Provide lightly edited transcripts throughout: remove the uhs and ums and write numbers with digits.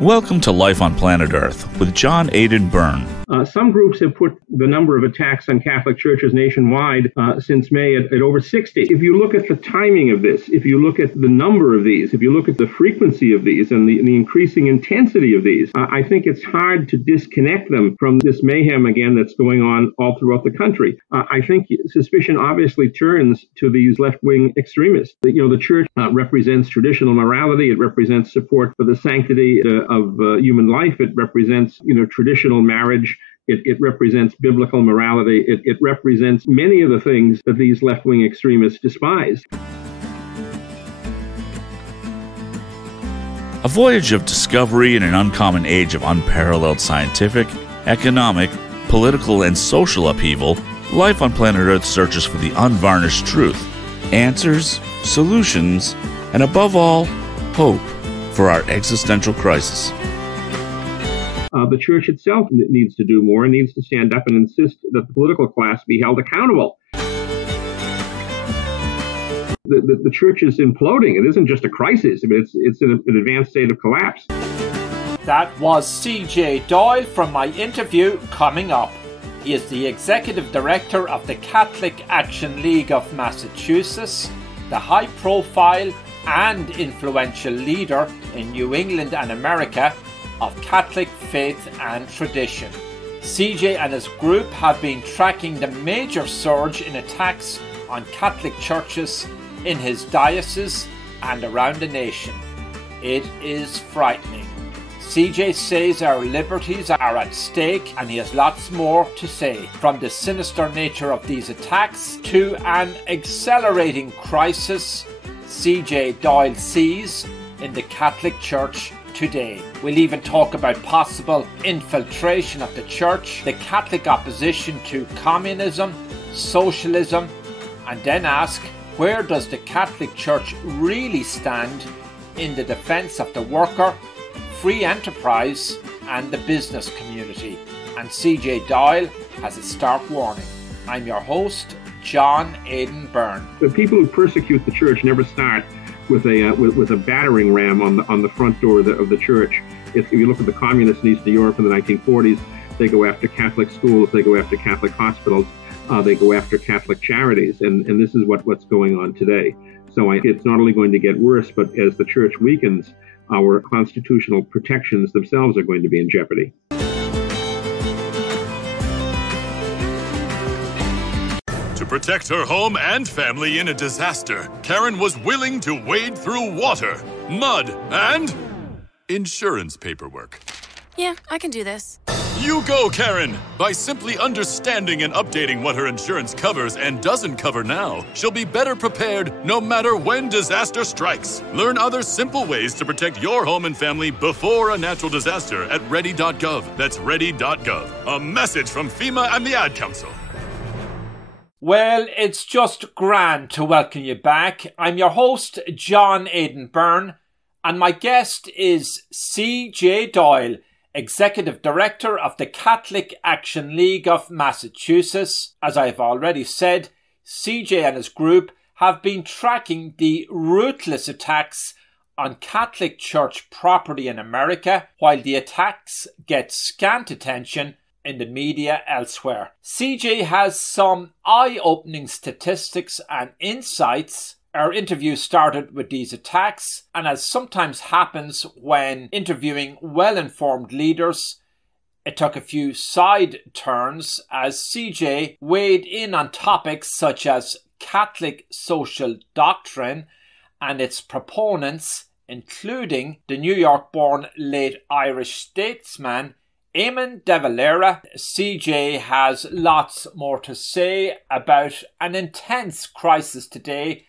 Welcome to Life on Planet Earth with John Aidan Byrne. Some groups have put the number of attacks on Catholic churches nationwide since May at over 60. If you look at the timing of this, if you look at the number of these, if you look at the frequency of these and the increasing intensity of these, I think it's hard to disconnect them from this mayhem again that's going on all throughout the country. I think suspicion obviously turns to these left-wing extremists. The church represents traditional morality. It represents support for the sanctity of human life. It represents, traditional marriage. It represents biblical morality. It represents many of the things that these left-wing extremists despise. A voyage of discovery in an uncommon age of unparalleled scientific, economic, political, and social upheaval, Life on Planet Earth searches for the unvarnished truth, answers, solutions, and above all, hope for our existential crisis. The church itself needs to do more and needs to stand up and insist that the political class be held accountable. The church is imploding. It isn't just a crisis. It's in an advanced state of collapse. That was C.J. Doyle from my interview coming up. He is the Executive Director of the Catholic Action League of Massachusetts, the high-profile and influential leader in New England and America of Catholic faith and tradition. CJ and his group have been tracking the major surge in attacks on Catholic churches in his diocese and around the nation. It is frightening. CJ says our liberties are at stake, and he has lots more to say, from the sinister nature of these attacks to an accelerating crisis CJ Doyle sees in the Catholic Church today. We'll even talk about possible infiltration of the church, the Catholic opposition to communism, socialism, and then ask, where does the Catholic Church really stand in the defense of the worker, free enterprise, and the business community? And CJ Doyle has a stark warning. I'm your host, John Aidan Byrne. The people who persecute the church never start with a battering ram on the front door of the church. If you look at the communists in Eastern Europe in the 1940s, they go after Catholic schools, they go after Catholic hospitals, they go after Catholic charities, and this is what's going on today. So it's not only going to get worse, but as the church weakens, our constitutional protections themselves are going to be in jeopardy. To protect her home and family in a disaster, Karen was willing to wade through water, mud, and insurance paperwork. Yeah, I can do this. You go, Karen! By simply understanding and updating what her insurance covers and doesn't cover now, she'll be better prepared no matter when disaster strikes. Learn other simple ways to protect your home and family before a natural disaster at ready.gov. That's ready.gov. A message from FEMA and the Ad Council. Well, it's just grand to welcome you back. I'm your host, John Aidan Byrne, and my guest is C.J. Doyle, Executive Director of the Catholic Action League of Massachusetts. As I have already said, C.J. and his group have been tracking the ruthless attacks on Catholic church property in America, while the attacks get scant attention in the media elsewhere. CJ has some eye-opening statistics and insights. Our interview started with these attacks, and as sometimes happens when interviewing well-informed leaders, it took a few side turns as CJ weighed in on topics such as Catholic social doctrine and its proponents, including the New York-born late Irish statesman Eamon de Valera. CJ has lots more to say about an intense crisis today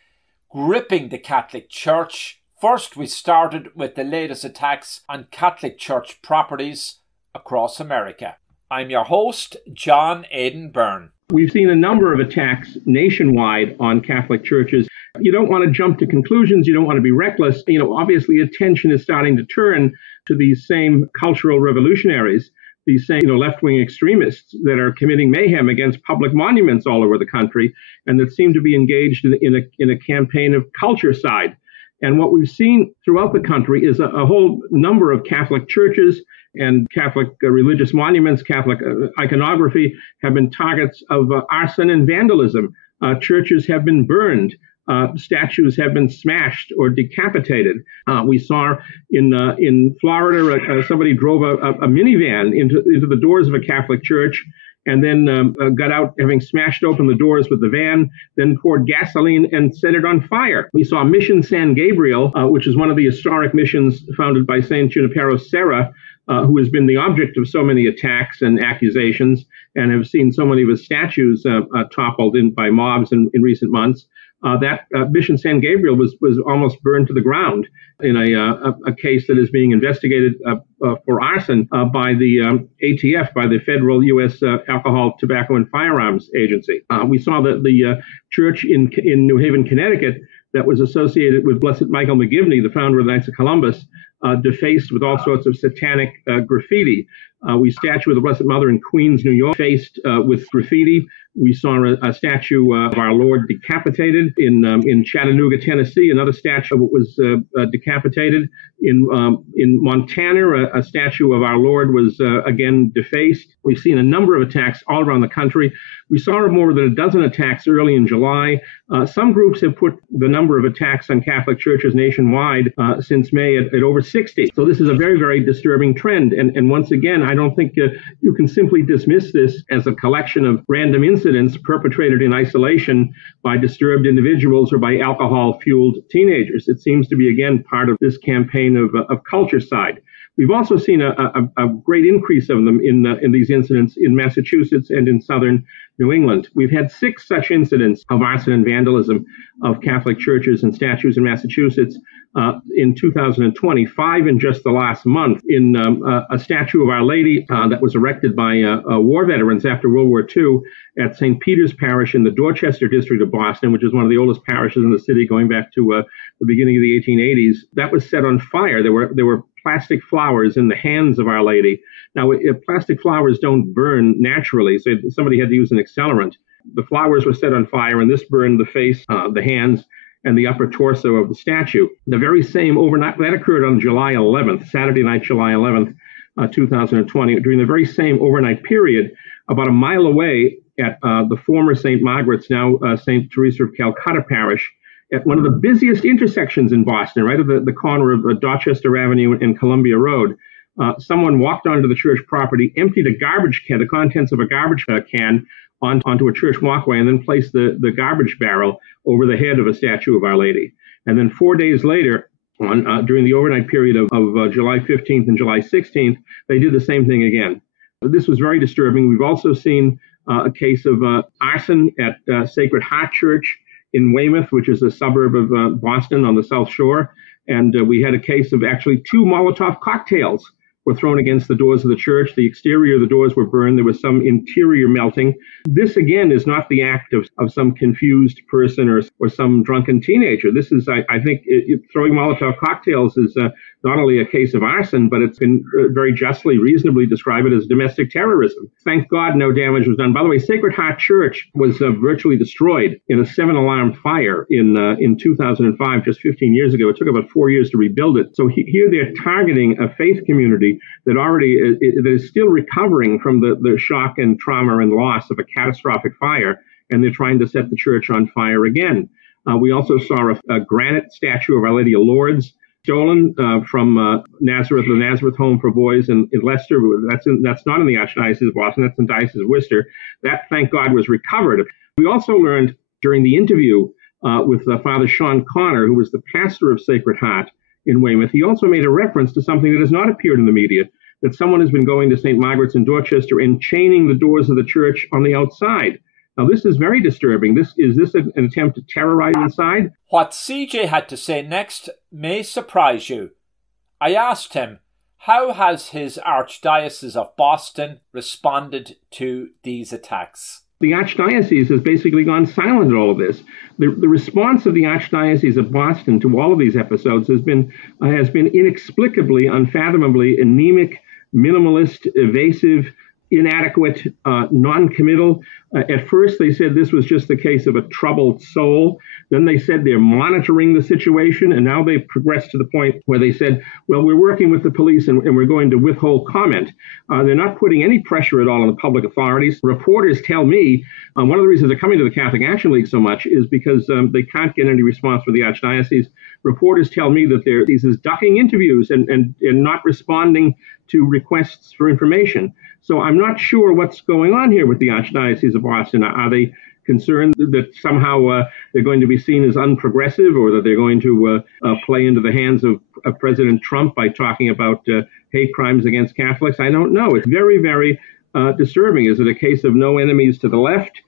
gripping the Catholic Church. First, we started with the latest attacks on Catholic Church properties across America. I'm your host, John Aidan Byrne. We've seen a number of attacks nationwide on Catholic churches. You don't want to jump to conclusions. You don't want to be reckless. Obviously attention is starting to turn to these same cultural revolutionaries, these same left-wing extremists that are committing mayhem against public monuments all over the country and that seem to be engaged in a campaign of culturecide. And what we've seen throughout the country is a whole number of Catholic churches and Catholic religious monuments, Catholic iconography have been targets of arson and vandalism. Churches have been burned. Statues have been smashed or decapitated. We saw in Florida, somebody drove a minivan into the doors of a Catholic church and then got out, having smashed open the doors with the van, then poured gasoline and set it on fire. We saw Mission San Gabriel, which is one of the historic missions founded by Saint Junipero Serra, who has been the object of so many attacks and accusations and have seen so many of his statues toppled by mobs in recent months. That Mission San Gabriel was almost burned to the ground in a case that is being investigated for arson by the ATF, by the Federal U.S. Alcohol, Tobacco, and Firearms Agency. We saw that the church in New Haven, Connecticut, that was associated with Blessed Michael McGivney, the founder of the Knights of Columbus, defaced with all sorts of satanic graffiti. We statue of the Blessed Mother in Queens, New York, faced with graffiti. We saw a statue of our Lord decapitated in Chattanooga, Tennessee. Another statue was decapitated. In Montana, a statue of our Lord was again defaced. We've seen a number of attacks all around the country. We saw more than a dozen attacks early in July. Some groups have put the number of attacks on Catholic churches nationwide since May at over 60. So this is a very, very disturbing trend. And once again, I don't think you can simply dismiss this as a collection of random incidents perpetrated in isolation by disturbed individuals or by alcohol-fueled teenagers. It seems to be, again, part of this campaign of culturecide. We've also seen a great increase of them in these incidents in Massachusetts and in southern New England. We've had 6 such incidents of arson and vandalism of Catholic churches and statues in Massachusetts in 2020, 5 in just the last month. In a statue of Our Lady that was erected by war veterans after World War II at St. Peter's Parish in the Dorchester district of Boston, which is one of the oldest parishes in the city going back to the beginning of the 1880s. That was set on fire. There were plastic flowers in the hands of Our Lady. Now, plastic flowers don't burn naturally, so somebody had to use an accelerant. The flowers were set on fire, and this burned the face, the hands, and the upper torso of the statue. The very same overnight, that occurred on July 11th, Saturday night, July 11th, 2020. During the very same overnight period, about a mile away at the former St. Margaret's, now St. Teresa of Calcutta Parish, at one of the busiest intersections in Boston, right at the corner of Dorchester Avenue and Columbia Road, someone walked onto the church property, emptied a garbage can, the contents of a garbage can, onto a church walkway, and then placed the garbage barrel over the head of a statue of Our Lady. And then 4 days later, during the overnight period of July 15th and July 16th, they did the same thing again. This was very disturbing. We've also seen a case of arson at Sacred Heart Church in Weymouth, which is a suburb of Boston on the South Shore. And we had a case of actually 2 Molotov cocktails were thrown against the doors of the church. The exterior of the doors were burned. There was some interior melting. This, again, is not the act of some confused person or some drunken teenager. This is, I think, throwing Molotov cocktails is not only a case of arson, but it's been very justly, reasonably described as domestic terrorism. Thank God no damage was done. By the way, Sacred Heart Church was virtually destroyed in a 7-alarm fire in 2005, just 15 years ago. It took about 4 years to rebuild it. So here they're targeting a faith community that already that is still recovering from the shock and trauma and loss of a catastrophic fire, and they're trying to set the church on fire again. We also saw a granite statue of Our Lady of Lourdes stolen from Nazareth, the Nazareth Home for Boys in Leicester. That's not in the Archdiocese of Boston, that's in the Diocese of Worcester. That, thank God, was recovered. We also learned during the interview with Father Sean Connor, who was the pastor of Sacred Heart in Weymouth, he also made a reference to something that has not appeared in the media, that someone has been going to St. Margaret's in Dorchester and chaining the doors of the church on the outside. Now, this is very disturbing. Is this an attempt to terrorize inside? What CJ had to say next may surprise you. I asked him, how has his Archdiocese of Boston responded to these attacks? The Archdiocese has basically gone silent at all of this. The response of the Archdiocese of Boston to all of these episodes has been inexplicably, unfathomably anemic, minimalist, evasive, inadequate, non-committal. At first, they said this was just the case of a troubled soul. Then they said they're monitoring the situation. And now they've progressed to the point where they said, well, we're working with the police and we're going to withhold comment. They're not putting any pressure at all on the public authorities. Reporters tell me one of the reasons they're coming to the Catholic Action League so much is because they can't get any response from the Archdiocese. Reporters tell me that they're ducking interviews and not responding to requests for information. So I'm not sure what's going on here with the Archdiocese of Boston. Are they concerned that somehow they're going to be seen as unprogressive, or that they're going to play into the hands of President Trump by talking about hate crimes against Catholics? I don't know. It's very, very disturbing. Is it a case of no enemies to the left?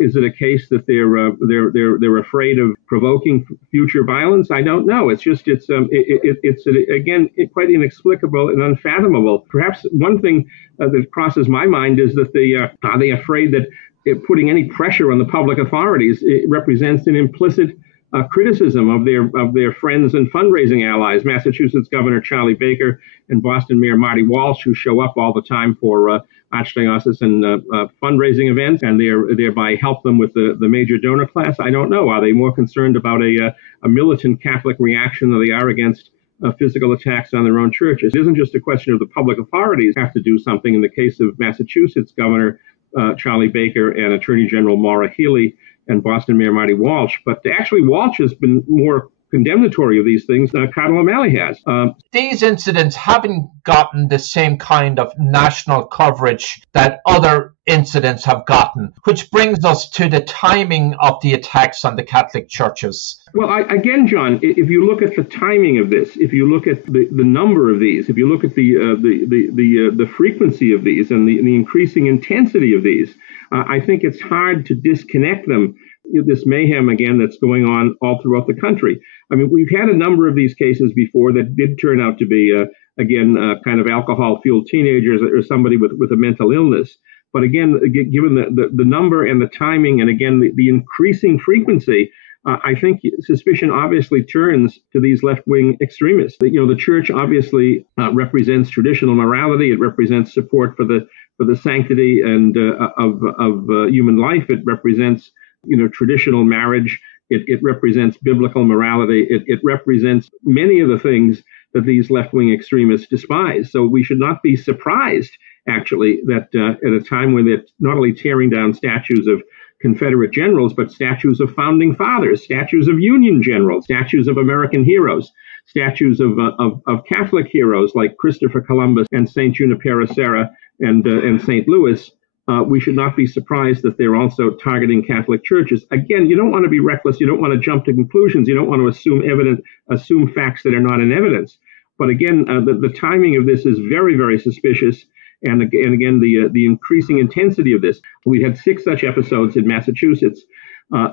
Is it a case that they're afraid of provoking future violence? I don't know. It's again quite inexplicable and unfathomable. Perhaps one thing that crosses my mind is that are they afraid that putting any pressure on the public authorities it represents an implicit criticism of their friends and fundraising allies, Massachusetts Governor Charlie Baker and Boston Mayor Marty Walsh, who show up all the time for archdiocesan fundraising events, and thereby help them with the major donor class. I don't know. Are they more concerned about a militant Catholic reaction than they are against physical attacks on their own churches? It isn't just a question of the public authorities have to do something. In the case of Massachusetts Governor Charlie Baker and Attorney General Maura Healey and Boston Mayor Marty Walsh, but actually Walsh has been more condemnatory of these things than Cardinal O'Malley has. These incidents haven't gotten the same kind of national coverage that other incidents have gotten, which brings us to the timing of the attacks on the Catholic churches. Well, again, John, if you look at the timing of this, if you look at the number of these, if you look at the frequency of these and the increasing intensity of these, I think it's hard to disconnect them. This mayhem, again, that's going on all throughout the country. I mean, we've had a number of these cases before that did turn out to be, kind of alcohol-fueled teenagers or somebody with a mental illness. But again, given the number and the timing, and again, the increasing frequency, I think suspicion obviously turns to these left-wing extremists. The church obviously represents traditional morality. It represents support for the sanctity and of human life. It represents traditional marriage. It represents biblical morality. It represents many of the things that these left-wing extremists despise. So we should not be surprised, actually, that at a time when they're not only tearing down statues of Confederate generals, but statues of founding fathers, statues of Union generals, statues of American heroes, statues of Catholic heroes like Christopher Columbus and St. Junipero Serra and St. Louis. We should not be surprised that they're also targeting Catholic churches. Again, you don't want to be reckless. You don't want to jump to conclusions. You don't want to assume facts that are not in evidence. But again, the timing of this is very, very suspicious. And again, the increasing intensity of this. We had 6 such episodes in Massachusetts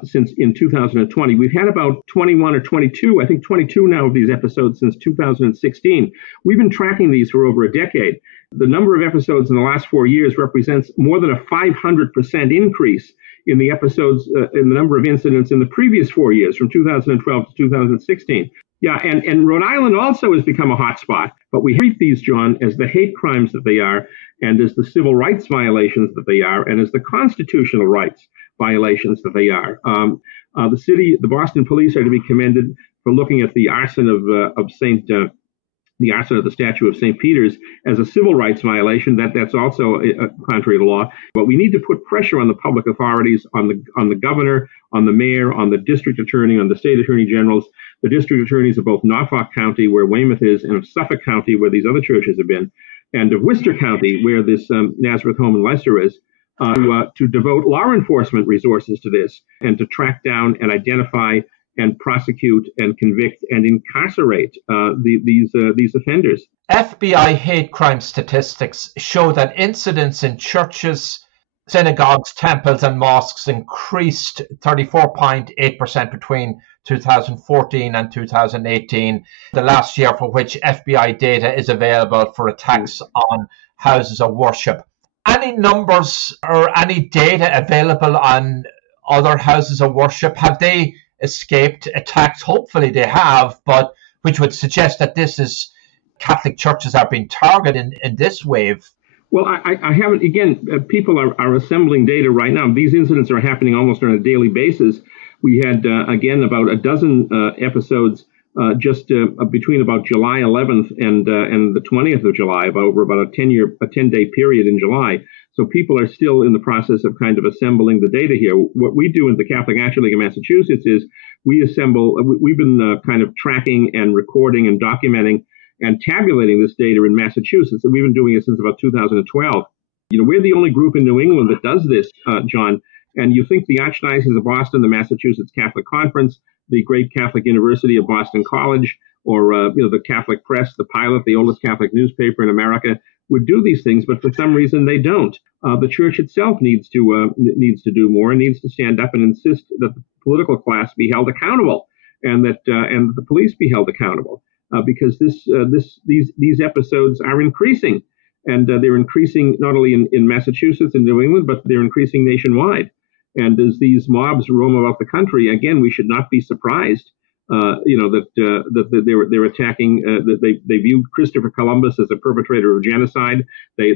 since in 2020. We've had about 21 or 22, I think 22 now of these episodes since 2016. We've been tracking these for over a decade. The number of episodes in the last 4 years represents more than a 500% increase in the episodes, in the number of incidents in the previous 4 years, from 2012 to 2016. Yeah, and Rhode Island also has become a hotspot, but we treat these, John, as the hate crimes that they are, and as the civil rights violations that they are, and as the constitutional rights violations that they are. The Boston police are to be commended for looking at the arson of the arson of the statue of St. Peter's as a civil rights violation. That's also contrary to law. But we need to put pressure on the public authorities, on the governor, on the mayor, on the district attorney, on the state attorney generals, the district attorneys of both Norfolk County, where Weymouth is, and of Suffolk County, where these other churches have been, and of Worcester County, where this Nazareth Home in Leicester is, to devote law enforcement resources to this and to track down and identify and prosecute and convict and incarcerate these offenders. FBI hate crime statistics show that incidents in churches, synagogues, temples, and mosques increased 34.8% between 2014 and 2018, the last year for which FBI data is available for attacks on houses of worship. Any numbers or any data available on other houses of worship? Have they escaped attacks? Hopefully they have, but which would suggest that this is Catholic churches are being targeted in this wave. Well, I haven't, again, people are assembling data right now. These incidents are happening almost on a daily basis. We had, again, about a dozen episodes just between about July 11th and the 20th of July, over about a 10-day period in July. So people are still in the process of kind of assembling the data here. What we do in the Catholic Action League of Massachusetts is we've been kind of tracking and recording and documenting and tabulating this data in Massachusetts. And we've been doing it since about 2012. We're the only group in New England that does this, John. And you think the Archdiocese of Boston, the Massachusetts Catholic Conference, the Great Catholic University of Boston College, or the Catholic Press, the Pilot, the oldest Catholic newspaper in America, would do these things, but for some reason they don't. The Church itself needs to do more, and needs to stand up and insist that the political class be held accountable, and that the police be held accountable, because these episodes are increasing, and they're increasing not only in Massachusetts and New England, but they're increasing nationwide. And as these mobs roam about the country, again, we should not be surprised, that they're attacking. That they view Christopher Columbus as a perpetrator of genocide. They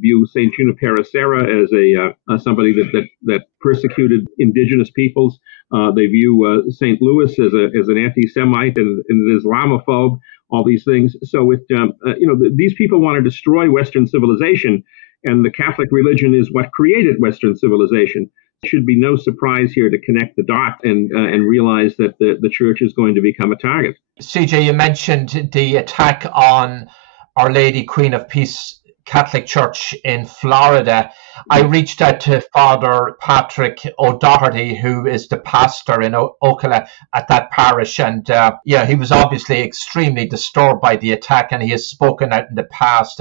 view Saint Junipero Serra as somebody that persecuted indigenous peoples. They view Saint Louis as an anti-Semite and an Islamophobe. All these things. So these people want to destroy Western civilization, and the Catholic religion is what created Western civilization. It should be no surprise here to connect the dots and realize that the Church is going to become a target. CJ, you mentioned the attack on Our Lady Queen of Peace Catholic Church in Florida. I reached out to Father Patrick O'Doherty, who is the pastor in Ocala at that parish, and he was obviously extremely disturbed by the attack, and he has spoken out in the past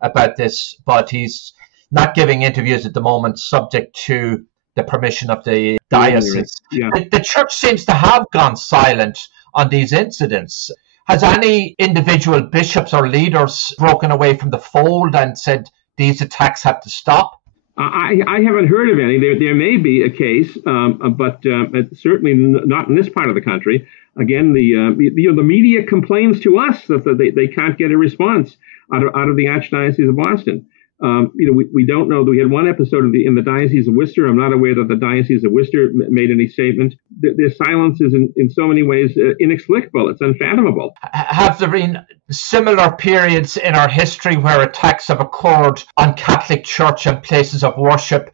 about this, but he's not giving interviews at the moment, subject to the permission of the diocese. Yeah. The Church seems to have gone silent on these incidents. Has any individual bishops or leaders broken away from the fold and said these attacks have to stop? I haven't heard of any. There may be a case, but certainly not in this part of the country. Again, the media complains to us that they can't get a response out of the Archdiocese of Boston. We don't know. We had one episode in the Diocese of Worcester. I'm not aware that the Diocese of Worcester made any statement. Their silence is in so many ways inexplicable. It's unfathomable. Have there been similar periods in our history where attacks have occurred on Catholic Church and places of worship?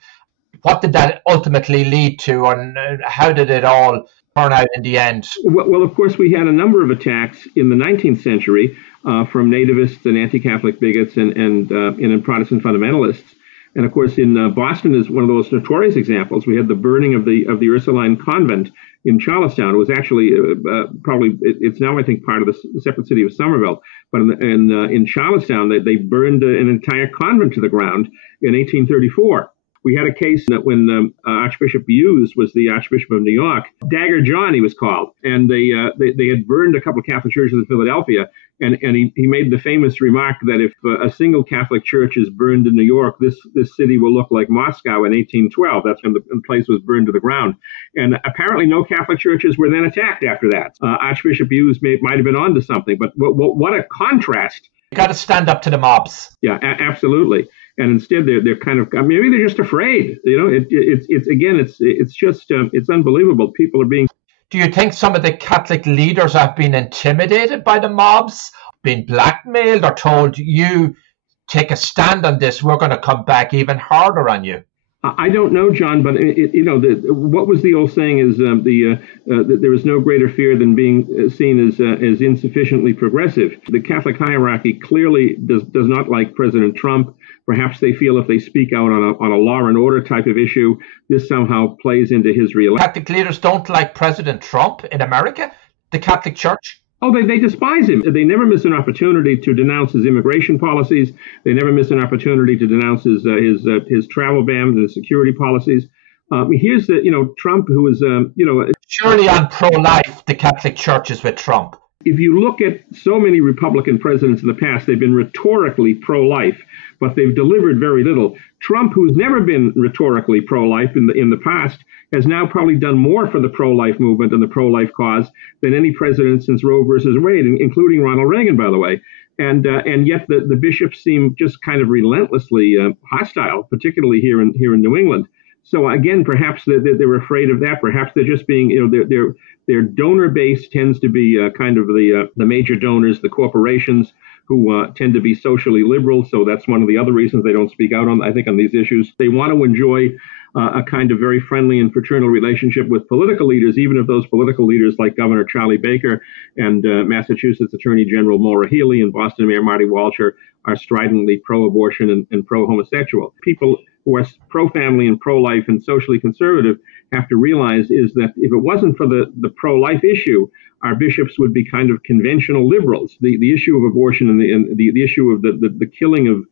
What did that ultimately lead to, and how did it all turn out in the end? Well, of course, we had a number of attacks in the 19th century from nativists and anti-Catholic bigots and Protestant fundamentalists. And of course, in Boston is one of those notorious examples. We had the burning of the Ursuline convent in Charlestown. It was actually it's now, I think, part of the separate city of Somerville. But in Charlestown, they burned an entire convent to the ground in 1834. We had a case that when Archbishop Hughes was the Archbishop of New York, Dagger John, he was called, and they had burned a couple of Catholic churches in Philadelphia, and he made the famous remark that if a single Catholic church is burned in New York, this city will look like Moscow in 1812. That's when the place was burned to the ground. And apparently no Catholic churches were then attacked after that. Archbishop Hughes might have been onto something, but what a contrast. You got to stand up to the mobs. Yeah, absolutely. And instead, they're kind of, maybe they're just afraid. It's unbelievable. People are being. Do you think some of the Catholic leaders have been intimidated by the mobs, been blackmailed, or told, you take a stand on this, we're going to come back even harder on you? I don't know, John, but what was the old saying is there is no greater fear than being seen as insufficiently progressive. The Catholic hierarchy clearly does not like President Trump. Perhaps they feel if they speak out on a law and order type of issue, this somehow plays into his re-election. Catholic leaders don't like President Trump in America, the Catholic Church? Oh, they despise him. They never miss an opportunity to denounce his immigration policies. They never miss an opportunity to denounce his travel bans and his security policies. Here's Trump, who is surely on pro-life, the Catholic Church is with Trump. If you look at so many Republican presidents in the past, they've been rhetorically pro-life, but they've delivered very little. Trump, who's never been rhetorically pro-life in the past, has now probably done more for the pro-life movement and the pro-life cause than any president since Roe versus Wade, including Ronald Reagan, by the way. And yet the bishops seem just kind of relentlessly hostile, particularly here in New England. So again, perhaps they're afraid of that. Perhaps they're just being, their donor base tends to be kind of the major donors, the corporations, who tend to be socially liberal. So that's one of the other reasons they don't speak out on, I think, on these issues. They want to enjoy a kind of very friendly and fraternal relationship with political leaders, even if those political leaders like Governor Charlie Baker and Massachusetts Attorney General Maura Healey and Boston Mayor Marty Walsh are stridently pro-abortion and pro-homosexual. People who are pro-family and pro-life and socially conservative have to realize is that if it wasn't for the pro-life issue, our bishops would be kind of conventional liberals. The issue of abortion and the issue of the killing of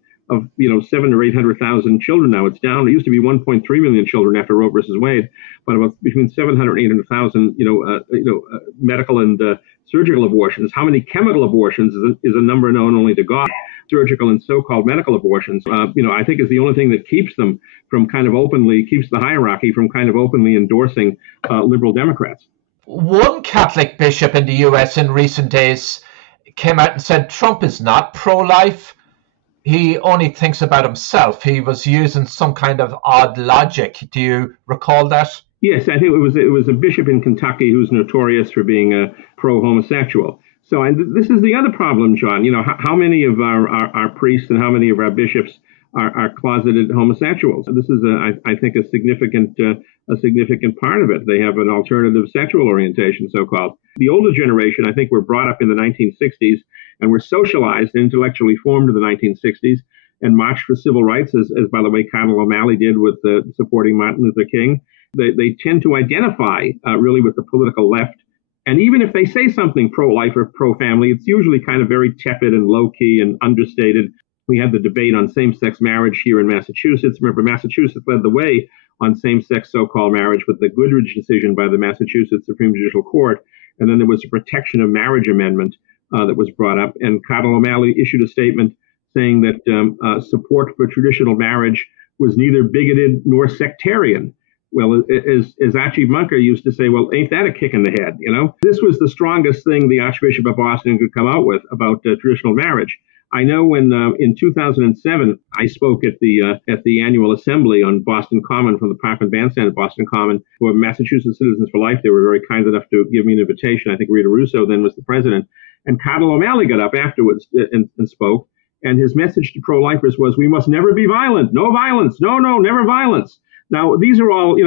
700,000 or 800,000 children now, it's down. It used to be 1.3 million children after Roe versus Wade, but about between 700,000 and 800,000 medical and surgical abortions. How many chemical abortions is a number known only to God. Surgical and so-called medical abortions, I think is the only thing that keeps them from keeps the hierarchy from kind of openly endorsing liberal Democrats. One Catholic bishop in the US in recent days came out and said Trump is not pro-life. He only thinks about himself. He was using some kind of odd logic. Do you recall that? Yes, I think it was a bishop in Kentucky who's notorious for being pro-homosexual. So this is the other problem, John. How many of our priests and how many of our bishops are closeted homosexuals? This is, I think, a significant part of it. They have an alternative sexual orientation, so-called. The older generation, I think, were brought up in the 1960s and were socialized and intellectually formed in the 1960s and marched for civil rights, as by the way, Cardinal O'Malley did with supporting Martin Luther King. They tend to identify really with the political left. And even if they say something pro-life or pro-family, it's usually kind of very tepid and low-key and understated. We had the debate on same-sex marriage here in Massachusetts. Remember, Massachusetts led the way on same-sex so-called marriage with the Goodridge decision by the Massachusetts Supreme Judicial Court. And then there was a protection of marriage amendment that was brought up. And Cardinal O'Malley issued a statement saying that support for traditional marriage was neither bigoted nor sectarian. Well, as Archie Bunker used to say, well, ain't that a kick in the head? This was the strongest thing the Archbishop of Boston could come out with about traditional marriage. I know when in 2007 I spoke at the annual assembly on Boston Common from the Parkland Bandstand at Boston Common for Massachusetts Citizens for Life. They were very kind enough to give me an invitation. I think Rita Russo then was the president, and Cardinal O'Malley got up afterwards and spoke. And his message to pro-lifers was, "We must never be violent. No violence. No, never violence." Now, these are all,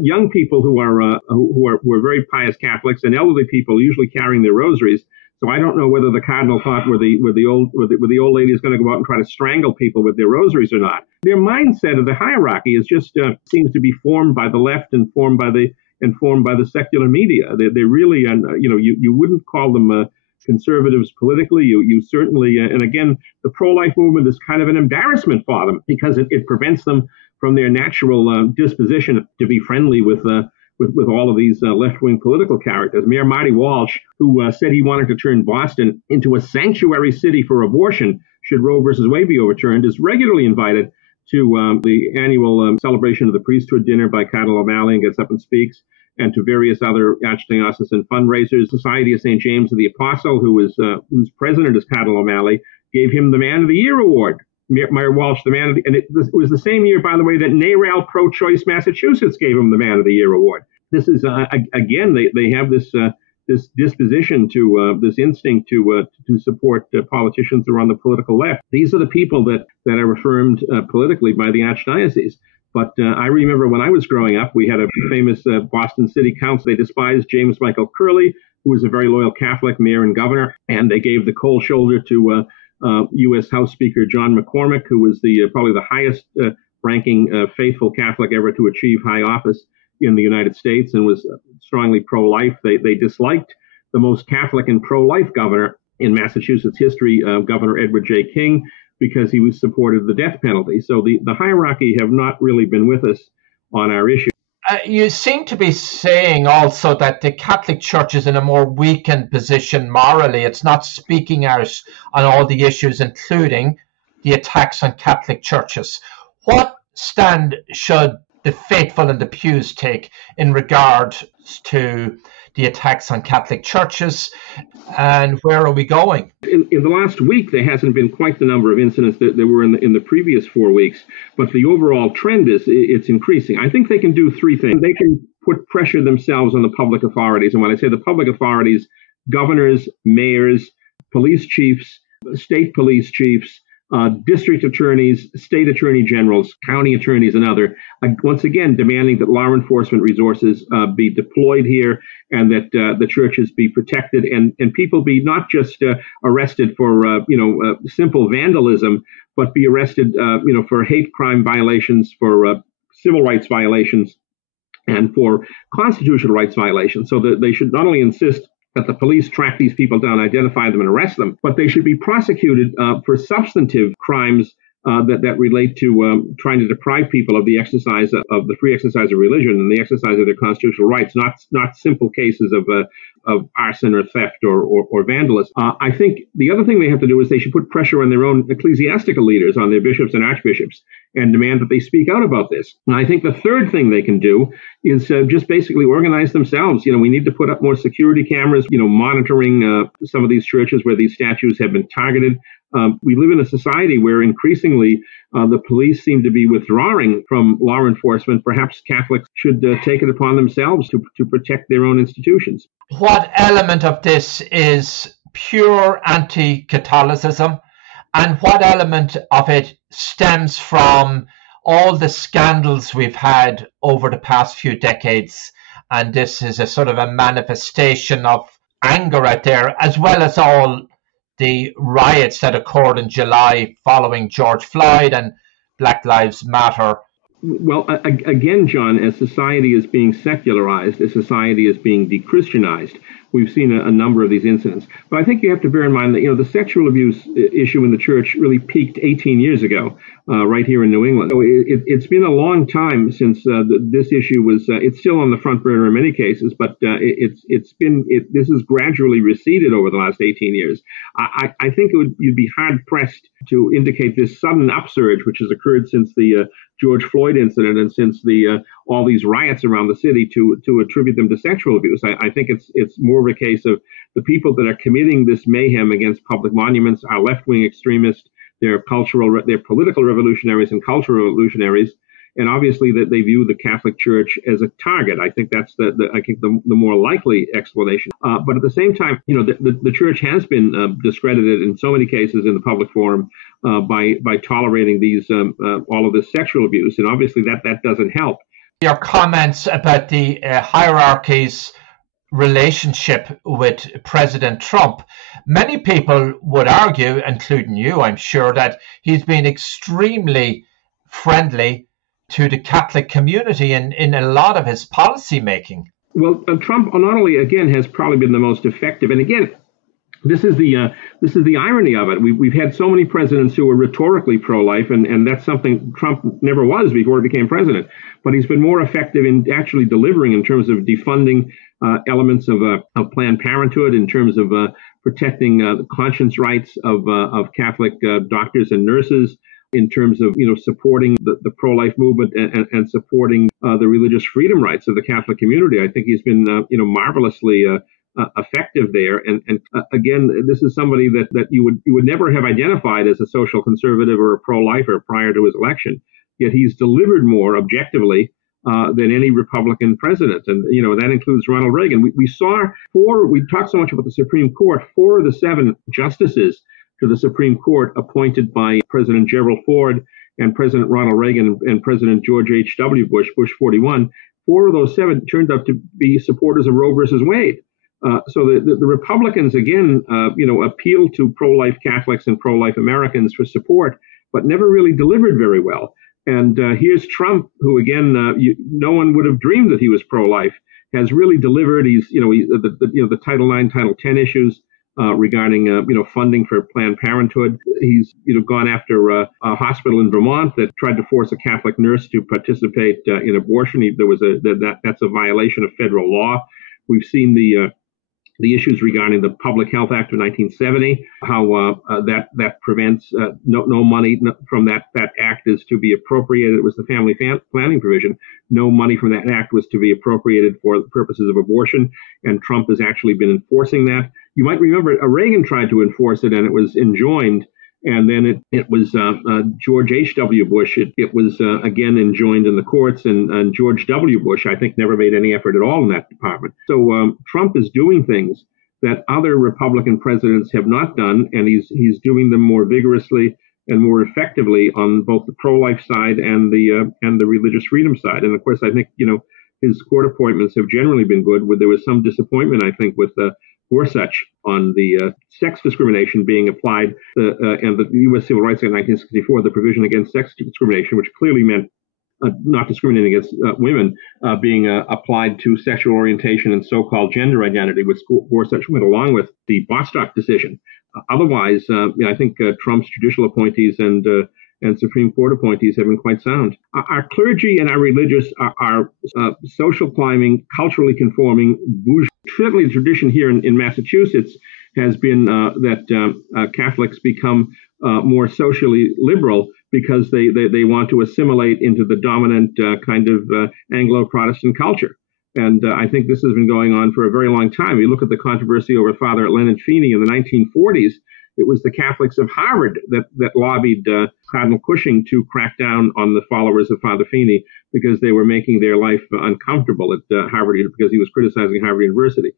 young people who are very pious Catholics and elderly people usually carrying their rosaries. So I don't know whether the cardinal thought were the old lady is going to go out and try to strangle people with their rosaries or not. Their mindset of the hierarchy is just seems to be formed by the left and formed by the secular media. They really, you wouldn't call them conservatives politically. You certainly, and again, the pro-life movement is kind of an embarrassment for them because it prevents them from their natural disposition to be friendly with all of these left-wing political characters. Mayor Marty Walsh, who said he wanted to turn Boston into a sanctuary city for abortion should Roe versus Wade be overturned, is regularly invited to the annual celebration of the priesthood dinner by Cardinal O'Malley and gets up and speaks, and to various other archdiocesan fundraisers. Society of St. James of the Apostle, whose president is Cardinal O'Malley, gave him the Man of the Year award. Mayor Walsh, the Man of the, and it was the same year, by the way, that NARAL Pro-Choice Massachusetts gave him the Man of the Year award. This is again, they have this disposition to this instinct to support politicians who are on the political left. These are the people that are affirmed politically by the archdiocese. But I remember when I was growing up, we had a famous Boston City Council. They despised James Michael Curley, who was a very loyal Catholic mayor and governor, and they gave the cold shoulder to U.S. House Speaker John McCormick, who was probably the highest ranking faithful Catholic ever to achieve high office in the United States, and was strongly pro-life. They disliked the most Catholic and pro-life governor in Massachusetts history, Governor Edward J. King, because he was supported the death penalty. So the hierarchy have not really been with us on our issue. You seem to be saying also that the Catholic Church is in a more weakened position morally. It's not speaking out on all the issues, including the attacks on Catholic churches. What stand should the faithful in the pews take in regard to the attacks on Catholic churches, and where are we going? In the last week, there hasn't been quite the number of incidents that there were in the previous 4 weeks, but the overall trend is it's increasing. I think they can do three things. They can put pressure themselves on the public authorities, and when I say the public authorities, governors, mayors, police chiefs, state police chiefs, district attorneys, state attorney generals, county attorneys, and other, once again, demanding that law enforcement resources be deployed here, and that the churches be protected, and people be not just arrested for simple vandalism, but be arrested for hate crime violations, for civil rights violations, and for constitutional rights violations. So that they should not only insist that the police track these people down, identify them, and arrest them, but they should be prosecuted for substantive crimes that relate to trying to deprive people of the exercise of the free exercise of religion and the exercise of their constitutional rights, not simple cases of arson or theft or vandalism. I think the other thing they have to do is they should put pressure on their own ecclesiastical leaders, on their bishops and archbishops, and demand that they speak out about this. And I think the third thing they can do is just basically organize themselves. We need to put up more security cameras, monitoring some of these churches where these statues have been targeted. We live in a society where increasingly the police seem to be withdrawing from law enforcement. Perhaps Catholics should take it upon themselves to protect their own institutions. What element of this is pure anti-Catholicism, and what element of it stems from all the scandals we've had over the past few decades? And this is a sort of a manifestation of anger out there, as well as all the riots that occurred in July following George Floyd and Black Lives Matter. Well, again, John, as society is being secularized, as society is being de-Christianized, we've seen a number of these incidents. But I think you have to bear in mind that, the sexual abuse issue in the church really peaked 18 years ago, right here in New England. So it's been a long time since this issue was, it's still on the front burner in many cases, but this has gradually receded over the last 18 years. I think you'd be hard pressed to indicate this sudden upsurge, which has occurred since the George Floyd incident and since all these riots around the city, to attribute them to sexual abuse. I think it's more of a case of the people that are committing this mayhem against public monuments are left-wing extremists. They're political revolutionaries and cultural revolutionaries, and obviously that they view the Catholic Church as a target. I think that's the more likely explanation. But at the same time, the Church has been discredited in so many cases in the public forum by tolerating these all of this sexual abuse, and obviously that doesn't help. Your comments about the hierarchy's relationship with President Trump. Many people would argue, including you, I'm sure, that he's been extremely friendly to the Catholic community in a lot of his policy making. Well, Trump not only, again, has probably been the most effective, and again, this is the irony of it. We've had so many presidents who were rhetorically pro-life, and that's something Trump never was before he became president. But he's been more effective in actually delivering in terms of defunding elements of Planned Parenthood, in terms of protecting the conscience rights of Catholic doctors and nurses, in terms of supporting the pro-life movement and supporting the religious freedom rights of the Catholic community. I think he's been marvelously effective there. And again, this is somebody that you would never have identified as a social conservative or a pro-lifer prior to his election. Yet he's delivered more objectively than any Republican president. And, that includes Ronald Reagan. We talked so much about the Supreme Court. 4 of the 7 justices to the Supreme Court appointed by President Gerald Ford and President Ronald Reagan and President George H.W. Bush 41, 4 of those 7 turned out to be supporters of Roe versus Wade. So the Republicans, again, appealed to pro-life Catholics and pro-life Americans for support, but never really delivered very well. And here's Trump, who, again, no one would have dreamed that he was pro-life, has really delivered. He's, the Title IX, Title X issues regarding, funding for Planned Parenthood. He's, gone after a hospital in Vermont that tried to force a Catholic nurse to participate in abortion. That's a violation of federal law. We've seen the the issues regarding the Public Health Act of 1970, how that prevents no money from that act is to be appropriated. It was the family planning provision. No money from that act was to be appropriated for the purposes of abortion, and Trump has actually been enforcing that. You might remember Reagan tried to enforce it, and it was enjoined. And then it was George H.W. Bush. It was again enjoined in the courts, and George W. Bush, I think, never made any effort at all in that department. So Trump is doing things that other Republican presidents have not done, and he's doing them more vigorously and more effectively on both the pro-life side and the religious freedom side. And of course, I think his court appointments have generally been good. There was some disappointment, I think, with Gorsuch on the sex discrimination being applied, and the U.S. Civil Rights Act of 1964, the provision against sex discrimination, which clearly meant not discriminating against women, being applied to sexual orientation and so-called gender identity, which Gorsuch went along with the Bostock decision. Otherwise, I think Trump's judicial appointees and Supreme Court appointees have been quite sound. Our clergy and our religious are social climbing, culturally conforming, bourgeois. Certainly the tradition here in Massachusetts has been that Catholics become more socially liberal because they want to assimilate into the dominant kind of Anglo-Protestant culture. And I think this has been going on for a very long time. You look at the controversy over Father Leonard Feeney in the 1940s, it was the Catholics of Harvard that lobbied Cardinal Cushing to crack down on the followers of Father Feeney because they were making their life uncomfortable at Harvard because he was criticizing Harvard University.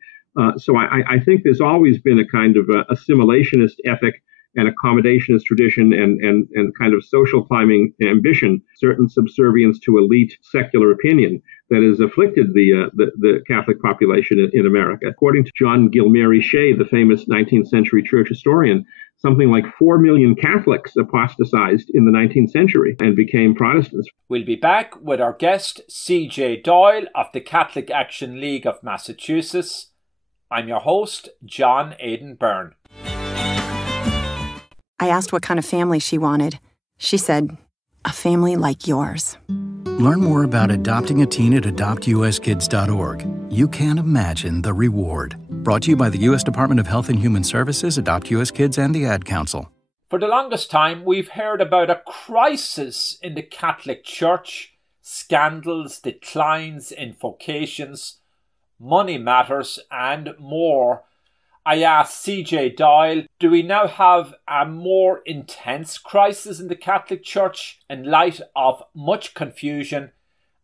So I think there's always been a kind of assimilationist ethic and accommodationist tradition and kind of social climbing ambition, certain subservience to elite secular opinion that has afflicted the Catholic population in America. According to John Gilmary Shea, the famous 19th century church historian, something like 4 million Catholics apostatized in the 19th century and became Protestants. We'll be back with our guest, C.J. Doyle of the Catholic Action League of Massachusetts. I'm your host, John Aidan Byrne. I asked what kind of family she wanted. She said, a family like yours. Learn more about adopting a teen at adoptuskids.org. You can't imagine the reward. Brought to you by the U.S. Department of Health and Human Services, Adopt U.S. Kids, and the Ad Council. For the longest time, we've heard about a crisis in the Catholic Church, scandals, declines in vocations, money matters, and more. I asked C.J. Doyle, do we now have a more intense crisis in the Catholic Church in light of much confusion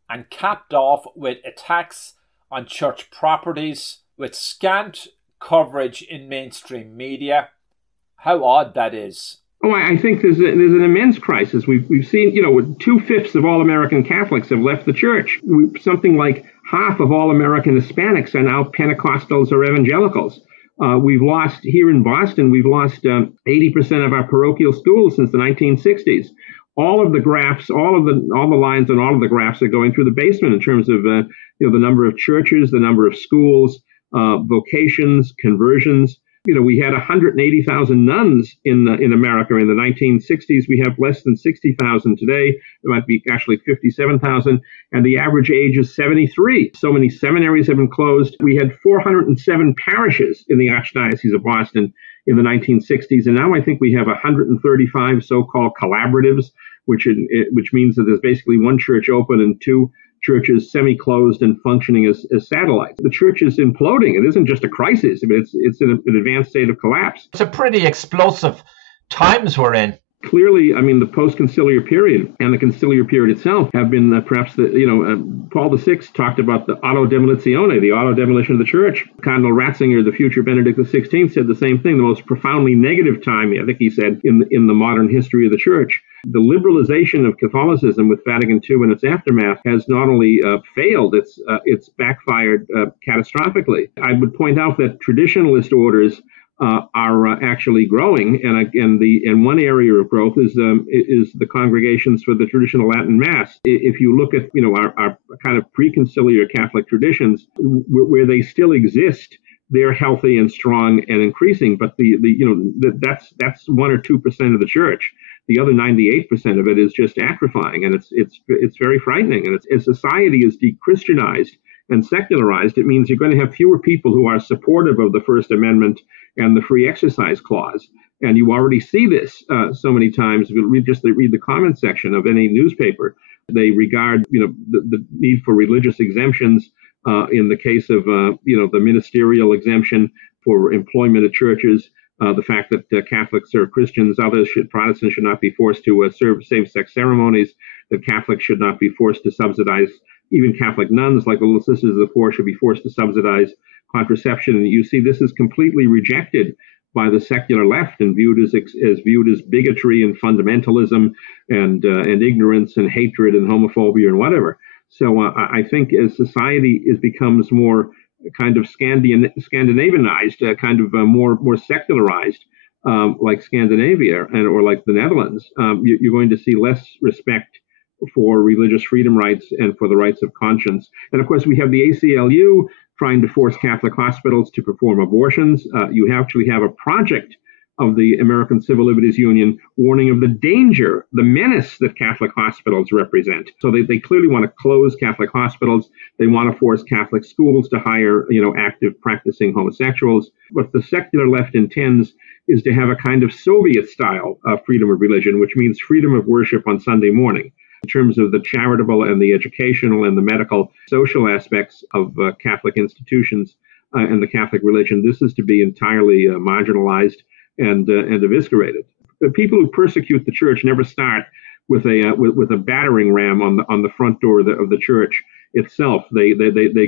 and capped off with attacks on church properties with scant coverage in mainstream media? How odd that is. Oh, I think there's an immense crisis. We've seen, 2/5 of all American Catholics have left the church. Something like half of all American Hispanics are now Pentecostals or evangelicals. We've lost, here in Boston, 80% of our parochial schools since the 1960s. All of the graphs, all the lines on all of the graphs are going through the basement in terms of the number of churches, the number of schools, vocations, conversions. We had 180,000 nuns in America in the 1960s. We have less than 60,000 today. It might be actually 57,000. And the average age is 73. So many seminaries have been closed. We had 407 parishes in the Archdiocese of Boston in the 1960s. And now I think we have 135 so-called collaboratives, which means that there's basically one church open and two churches semi-closed and functioning as satellites. The church is imploding. It isn't just a crisis. I mean, it's in an advanced state of collapse. It's a pretty explosive times we're in. Clearly, I mean, the post-conciliar period and the conciliar period itself have been perhaps Paul VI talked about the auto-demolizione, the auto-demolition of the church. Cardinal Ratzinger, the future Benedict XVI, said the same thing, the most profoundly negative time, I think he said, in the modern history of the church. The liberalization of Catholicism with Vatican II and its aftermath has not only failed, it's backfired catastrophically. I would point out that traditionalist orders are actually growing, and one area of growth is the congregations for the traditional Latin Mass. If you look at our kind of pre-conciliar Catholic traditions, where they still exist, they're healthy and strong and increasing. But that's 1 or 2% of the church. The other 98% of it is just atrophying, and it's very frightening. And as society is de-Christianized, and secularized, it means you're going to have fewer people who are supportive of the First Amendment and the free exercise clause. And you already see this so many times. If you read the comment section of any newspaper, they regard the need for religious exemptions in the case of the ministerial exemption for employment at churches. The fact that Catholics or Christians, Protestants should not be forced to serve same-sex ceremonies, that Catholics should not be forced to subsidize, even Catholic nuns like the Little Sisters of the Poor should be forced to subsidize contraception. And you see this is completely rejected by the secular left and viewed as bigotry and fundamentalism and ignorance and hatred and homophobia and whatever. So I think as society becomes more kind of Scandinavianized, more secularized, like Scandinavia or like the Netherlands, you're going to see less respect for religious freedom rights and for the rights of conscience. And of course, we have the ACLU trying to force Catholic hospitals to perform abortions. You actually have a project of the American Civil Liberties Union warning of the danger, the menace that Catholic hospitals represent. So they clearly want to close Catholic hospitals. They want to force Catholic schools to hire, active practicing homosexuals. What the secular left intends is to have a kind of Soviet-style freedom of religion, which means freedom of worship on Sunday morning. In terms of the charitable and the educational and the medical, social aspects of Catholic institutions and the Catholic religion, this is to be entirely marginalized and eviscerated. The people who persecute the church never start with a battering ram on the front door of the church itself. They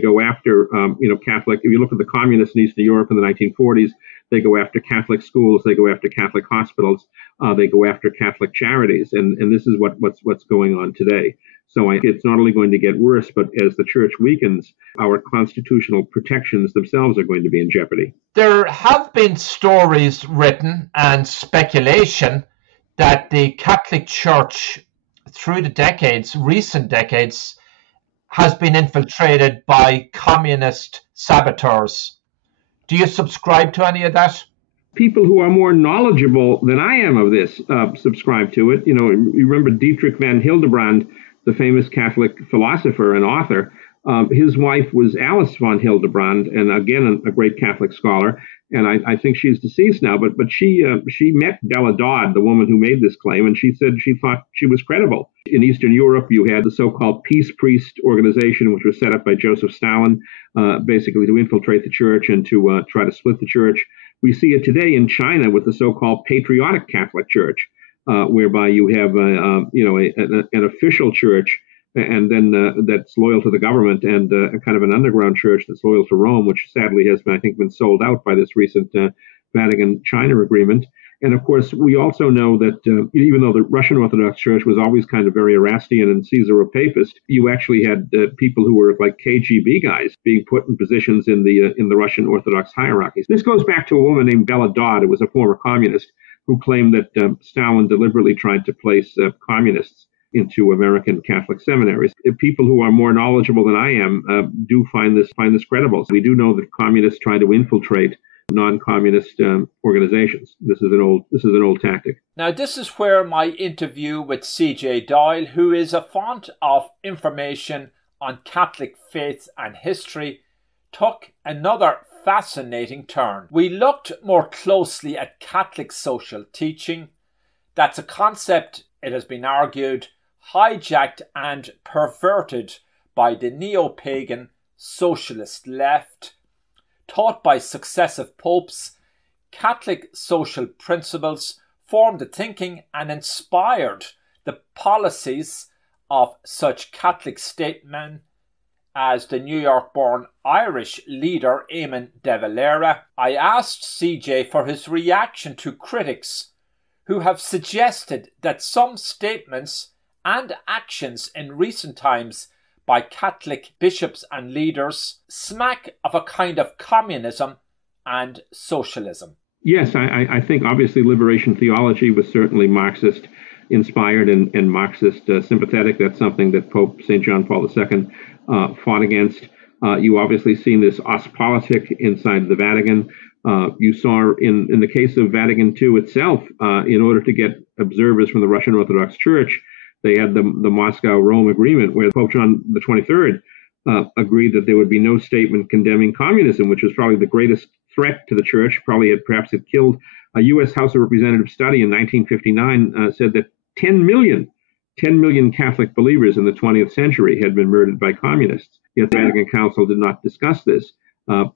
go after Catholic. If you look at the communists in Eastern Europe in the 1940s, they go after Catholic schools, they go after Catholic hospitals, they go after Catholic charities, and this is what's going on today. So it's not only going to get worse, but as the church weakens, our constitutional protections themselves are going to be in jeopardy. There have been stories written and speculation that the Catholic Church, through the recent decades, has been infiltrated by communist saboteurs. Do you subscribe to any of that? People who are more knowledgeable than I am of this subscribe to it. You remember Dietrich von Hildebrand, the famous Catholic philosopher and author. His wife was Alice von Hildebrand, and again, a great Catholic scholar. And I think she's deceased now, but she met Bella Dodd, the woman who made this claim, and she said she thought she was credible. In Eastern Europe, you had the so-called Peace Priest organization, which was set up by Joseph Stalin, basically to infiltrate the church and to try to split the church. We see it today in China with the so-called Patriotic Catholic Church, whereby you have an official church and then that's loyal to the government, and a kind of an underground church that's loyal to Rome, which sadly has been sold out by this recent Vatican-China agreement. And of course, we also know that even though the Russian Orthodox Church was always kind of very Erastian and Caesaro-Papist, you actually had people who were like KGB guys being put in positions in the Russian Orthodox hierarchies. This goes back to a woman named Bella Dodd, who was a former communist, who claimed that Stalin deliberately tried to place communists into American Catholic seminaries. If people who are more knowledgeable than I am do find this credible. We do know that communists try to infiltrate non-communist organizations. This is an old tactic. Now, this is where my interview with C.J. Doyle, who is a font of information on Catholic faith and history, took another fascinating turn. We looked more closely at Catholic social teaching. That's a concept, it has been argued, hijacked and perverted by the neo-pagan socialist left. Taught by successive popes, Catholic social principles formed the thinking and inspired the policies of such Catholic statesmen as the New York-born Irish leader Eamon de Valera. I asked CJ for his reaction to critics who have suggested that some statements and actions in recent times by Catholic bishops and leaders smack of a kind of communism and socialism. Yes, I think obviously liberation theology was certainly Marxist inspired and Marxist sympathetic. That's something that Pope St. John Paul II fought against. You obviously seen this Ostpolitik inside the Vatican. You saw in the case of Vatican II itself, in order to get observers from the Russian Orthodox Church, they had the Moscow-Rome agreement where Pope John the 23rd agreed that there would be no statement condemning communism, which was probably the greatest threat to the church. Perhaps it killed. A U.S. House of Representatives study in 1959 said that 10 million Catholic believers in the 20th century had been murdered by communists. Yet the Vatican Council did not discuss this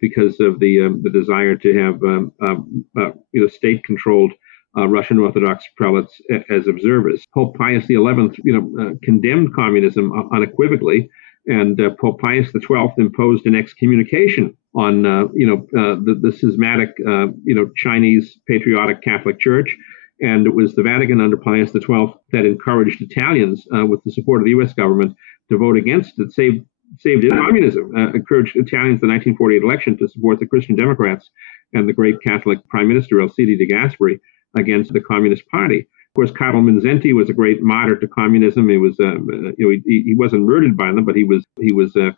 because of the desire to have state-controlled Russian Orthodox prelates as observers. Pope Pius XI, condemned communism unequivocally, and Pope Pius XII imposed an excommunication on the schismatic Chinese Patriotic Catholic Church. And it was the Vatican under Pius XII that encouraged Italians, with the support of the U.S. government, to vote against it, saved communism, encouraged Italians in the 1948 election to support the Christian Democrats and the great Catholic Prime Minister Alcide de Gasperi against the Communist Party. Of course, Cardinal Mindszenty was a great martyr to communism. He was, he wasn't murdered by them, but he was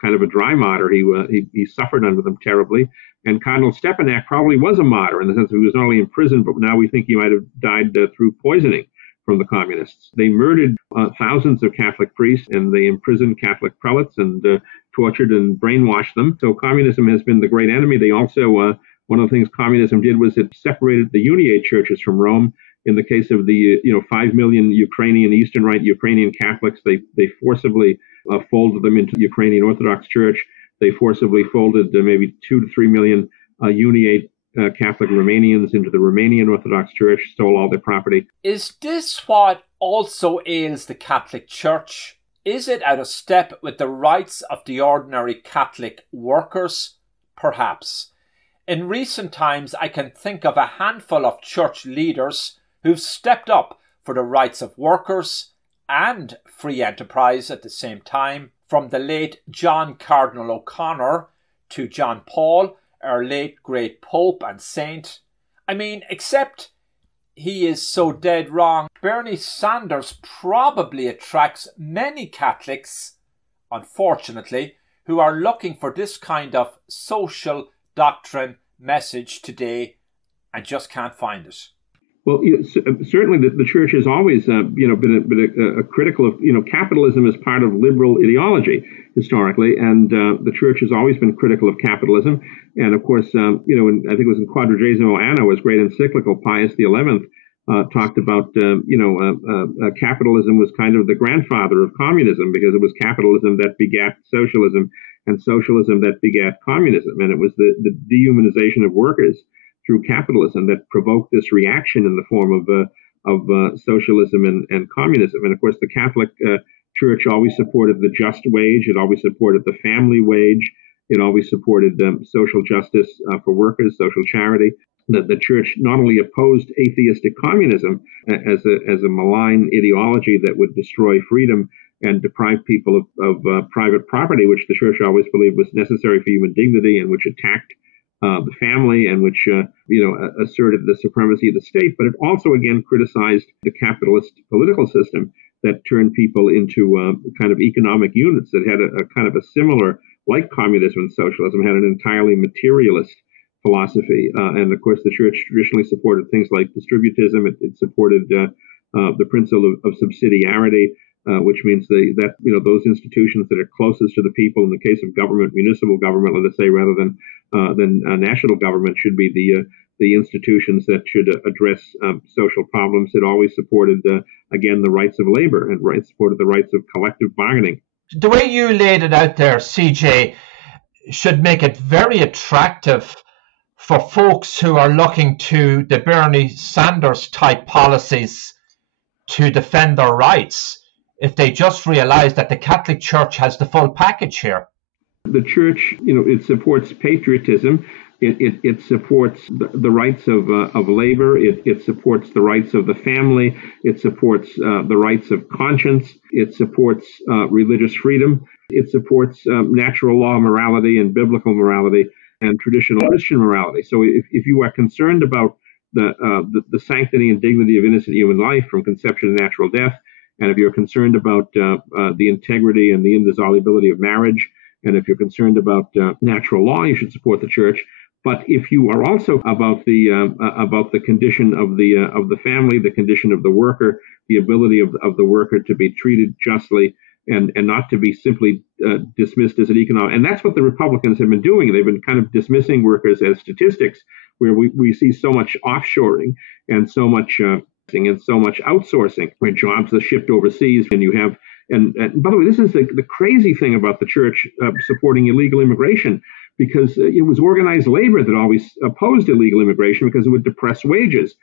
kind of a dry martyr. He suffered under them terribly. And Cardinal Stepanek probably was a martyr in the sense that he was not only in prison, but now we think he might have died through poisoning from the communists. They murdered thousands of Catholic priests, and they imprisoned Catholic prelates and tortured and brainwashed them. So communism has been the great enemy. They also, one of the things communism did was it separated the Uniate churches from Rome. In the case of the 5 million Ukrainian Eastern Rite Ukrainian Catholics, they forcibly folded them into the Ukrainian Orthodox Church. They forcibly folded maybe 2 to 3 million Uniate Catholic Romanians into the Romanian Orthodox Church, stole all their property. Is this what also ails the Catholic Church? Is it out of step with the rights of the ordinary Catholic workers? Perhaps. In recent times, I can think of a handful of church leaders who've stepped up for the rights of workers and free enterprise at the same time, from the late John Cardinal O'Connor to John Paul, our late great Pope and Saint. I mean, except he is so dead wrong, Bernie Sanders probably attracts many Catholics, unfortunately, who are looking for this kind of social doctrine message today and just can't find it. Well, certainly the church has always, been a critical of, capitalism as part of liberal ideology historically, and the church has always been critical of capitalism. And of course, I think it was in Quadragesimo Anno, his great encyclical, Pius XI talked about, capitalism was kind of the grandfather of communism, because it was capitalism that begat socialism, and socialism that begat communism, and it was the dehumanization of workers through capitalism that provoked this reaction in the form of socialism and communism. And of course, the Catholic Church always supported the just wage. It always supported the family wage. It always supported social justice for workers, social charity. The Church not only opposed atheistic communism as a malign ideology that would destroy freedom and deprive people of private property, which the Church always believed was necessary for human dignity, and which attacked the family, and which asserted the supremacy of the state, but it also again criticized the capitalist political system that turned people into kind of economic units that had a kind of a similar, like communism and socialism, had an entirely materialist philosophy. And of course, the church traditionally supported things like distributism. It supported the principle of subsidiarity, which means that those institutions that are closest to the people, in the case of government, municipal government, let us say, rather than national government, should be the institutions that should address social problems. It always supported, again, the rights of labor, and supported the rights of collective bargaining. The way you laid it out there, CJ, should make it very attractive for folks who are looking to the Bernie Sanders type policies to defend their rights, if they just realize that the Catholic Church has the full package here. The church, it supports patriotism. It supports the rights of labor. It supports the rights of the family. It supports the rights of conscience. It supports religious freedom. It supports natural law morality and biblical morality and traditional Christian morality. So if you are concerned about the sanctity and dignity of innocent human life from conception to natural death, and if you're concerned about the integrity and the indissolubility of marriage, and if you're concerned about natural law, you should support the church. But if you are also about the condition of the family, the condition of the worker, the ability of the worker to be treated justly, and not to be simply dismissed as an economic. And that's what the Republicans have been doing. They've been kind of dismissing workers as statistics, where we see so much offshoring and so much outsourcing, where jobs are shipped overseas, and you have. And by the way, this is the crazy thing about the church supporting illegal immigration, because it was organized labor that always opposed illegal immigration because it would depress wages.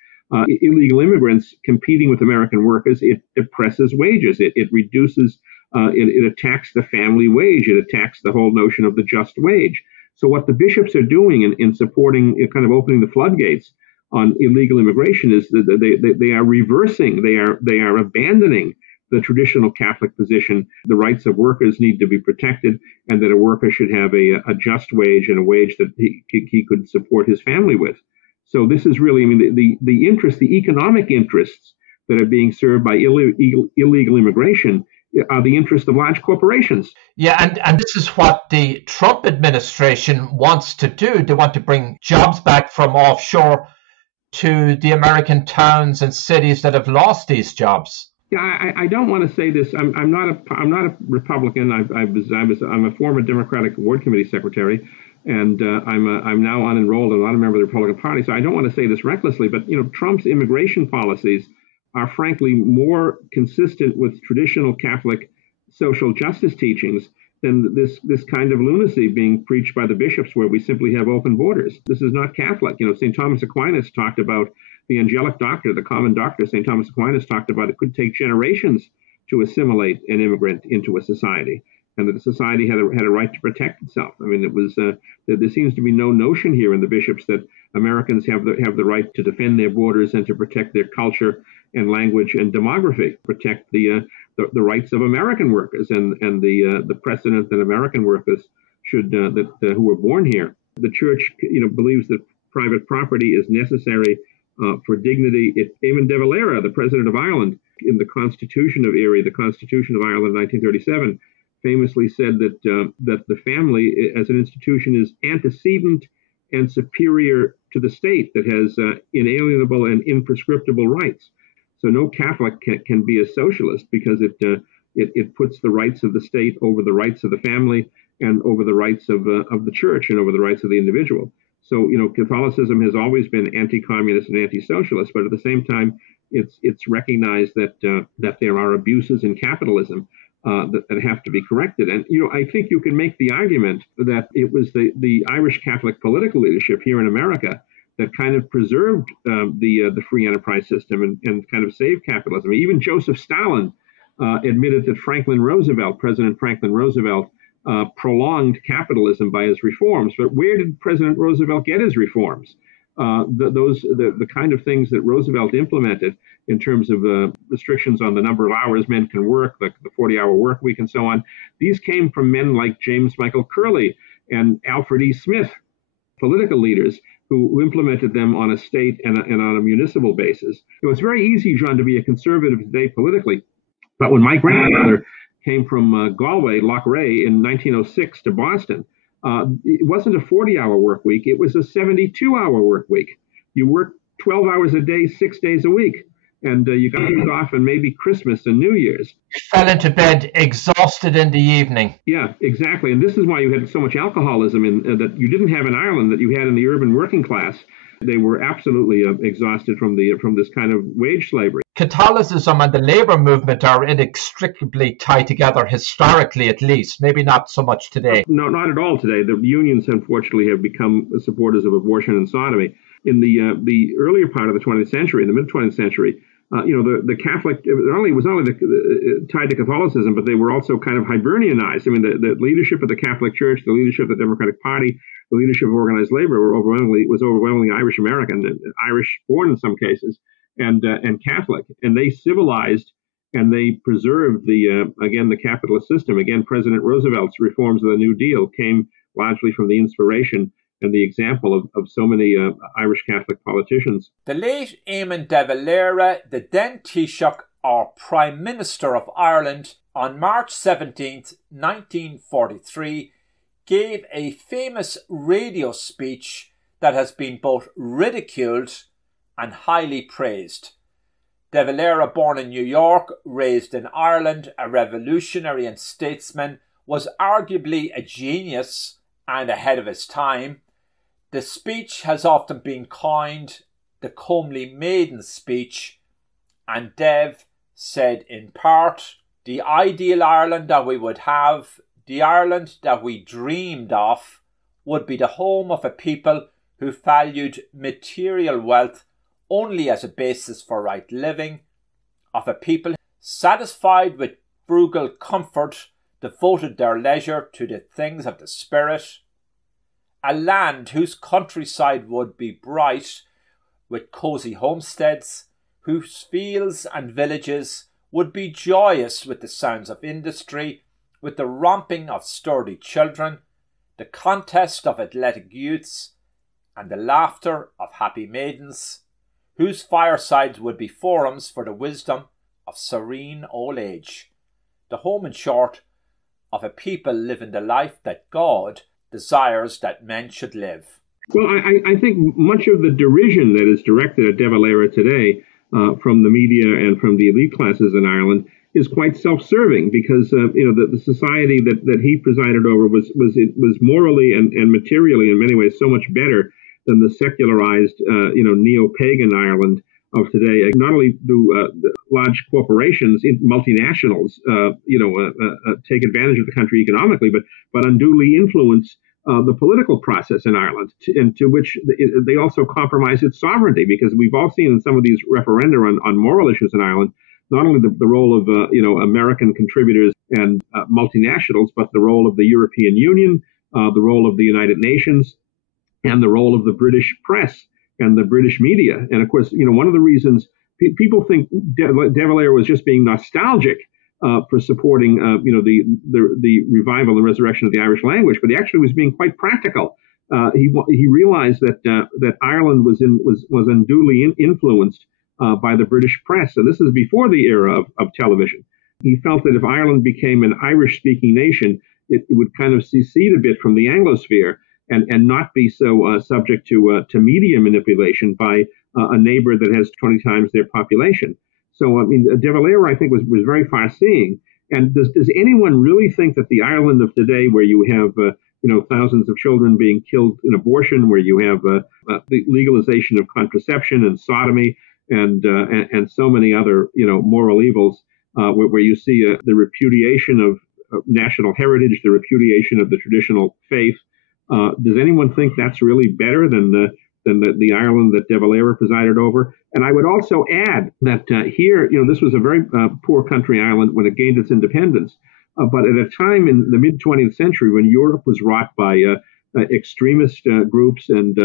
Illegal immigrants competing with American workers, it depresses wages. It reduces, it attacks the family wage. It attacks the whole notion of the just wage. So what the bishops are doing in supporting, kind of opening the floodgates on illegal immigration is that they are reversing, they are abandoning the traditional Catholic position. The rights of workers need to be protected, and that a worker should have a just wage and a wage that he could support his family with. So this is really, I mean, the interest, the economic interests that are being served by illegal immigration are the interest of large corporations. Yeah, and this is what the Trump administration wants to do. They want to bring jobs back from offshore to the American towns and cities that have lost these jobs. Yeah, I don't want to say this. I'm not a Republican. I'm a former Democratic Ward Committee secretary, and I'm now unenrolled and not a member of the Republican Party. So I don't want to say this recklessly, but Trump's immigration policies are frankly more consistent with traditional Catholic social justice teachings than this kind of lunacy being preached by the bishops, where we simply have open borders. This is not Catholic. St. Thomas Aquinas talked about the angelic doctor, the common doctor. St. Thomas Aquinas talked about it could take generations to assimilate an immigrant into a society, and that the society had a right to protect itself. I mean, it was there seems to be no notion here in the bishops that Americans have the right to defend their borders and to protect their culture and language and demography, protect the rights of American workers and the precedent that American workers should who were born here. The church believes that private property is necessary for dignity. Eamon de Valera, the president of Ireland, in the Constitution of Erie, the Constitution of Ireland in 1937, famously said that the family as an institution is antecedent and superior to the state, that has inalienable and imprescriptible rights. So no Catholic can be a socialist, because it puts the rights of the state over the rights of the family and over the rights of the church and over the rights of the individual. So Catholicism has always been anti-communist and anti-socialist, but at the same time, it's recognized that there are abuses in capitalism that have to be corrected. And I think you can make the argument that it was the Irish Catholic political leadership here in America that kind of preserved the free enterprise system and kind of saved capitalism. Even Joseph Stalin admitted that President Franklin Roosevelt, prolonged capitalism by his reforms. But where did President Roosevelt get his reforms? The kind of things that Roosevelt implemented in terms of restrictions on the number of hours men can work, like the 40-hour work week and so on, these came from men like James Michael Curley and Alfred E. Smith, political leaders who implemented them on a state and on a municipal basis. It's very easy, John, to be a conservative today politically, but when my grandfather came from Galway, Loughrea, in 1906 to Boston, it wasn't a 40-hour work week. It was a 72-hour work week. You worked 12 hours a day, 6 days a week, and you got things off on maybe Christmas and New Year's. Fell into bed exhausted in the evening. Yeah, exactly. And this is why you had so much alcoholism that you didn't have in Ireland that you had in the urban working class. They were absolutely exhausted from this kind of wage slavery. Catholicism and the labor movement are inextricably tied together, historically at least, maybe not so much today. No, not at all today. The unions, unfortunately, have become supporters of abortion and sodomy. In the earlier part of the 20th century, in the mid-20th century, the Catholic, it was not only tied to Catholicism, but they were also kind of Hibernianized. I mean, the leadership of the Catholic Church, the leadership of the Democratic Party, the leadership of organized labor was overwhelmingly Irish American, Irish born in some cases, and Catholic, and they civilized and they preserved the capitalist system. Again, President Roosevelt's reforms of the New Deal came largely from the inspiration and the example of so many Irish Catholic politicians. The late Eamon de Valera, the then Taoiseach or Prime Minister of Ireland, on March 17th, 1943, gave a famous radio speech that has been both ridiculed and highly praised. De Valera, born in New York, raised in Ireland, a revolutionary and statesman, was arguably a genius and ahead of his time. The speech has often been coined the comely maiden speech, and Dev said in part, "The ideal Ireland that we would have, the Ireland that we dreamed of, would be the home of a people who valued material wealth only as a basis for right living, of a people satisfied with frugal comfort, devoted their leisure to the things of the spirit, a land whose countryside would be bright with cosy homesteads, whose fields and villages would be joyous with the sounds of industry, with the romping of sturdy children, the contest of athletic youths, and the laughter of happy maidens, whose firesides would be forums for the wisdom of serene old age. The home, in short, of a people living the life that God desires that men should live." Well, I think much of the derision that is directed at De Valera today from the media and from the elite classes in Ireland is quite self-serving, because the society that he presided over was morally and materially in many ways so much better than the secularized neo-pagan Ireland of today. Not only do large corporations, multinationals, take advantage of the country economically, but unduly influence the political process in Ireland, and to which they also compromise its sovereignty, because we've all seen in some of these referenda on moral issues in Ireland, not only the role of American contributors and multinationals, but the role of the European Union, the role of the United Nations, and the role of the British press and the British media. And of course, one of the reasons people think De Valera was just being nostalgic for supporting, the revival and resurrection of the Irish language, but he actually was being quite practical. He realized that Ireland was unduly influenced by the British press, and this is before the era of television. He felt that if Ireland became an Irish-speaking nation, it would kind of secede a bit from the Anglosphere and not be so subject to media manipulation by a neighbor that has 20 times their population. So, De Valera, I think, was very far-seeing. And does anyone really think that the Ireland of today, where you have thousands of children being killed in abortion, where you have the legalization of contraception and sodomy and so many other moral evils, where you see the repudiation of national heritage, the repudiation of the traditional faith, does anyone think that's really better than the Ireland that De Valera presided over? And I would also add that here, this was a very poor country, Ireland, when it gained its independence. But at a time in the mid-20th century, when Europe was wrought by extremist groups and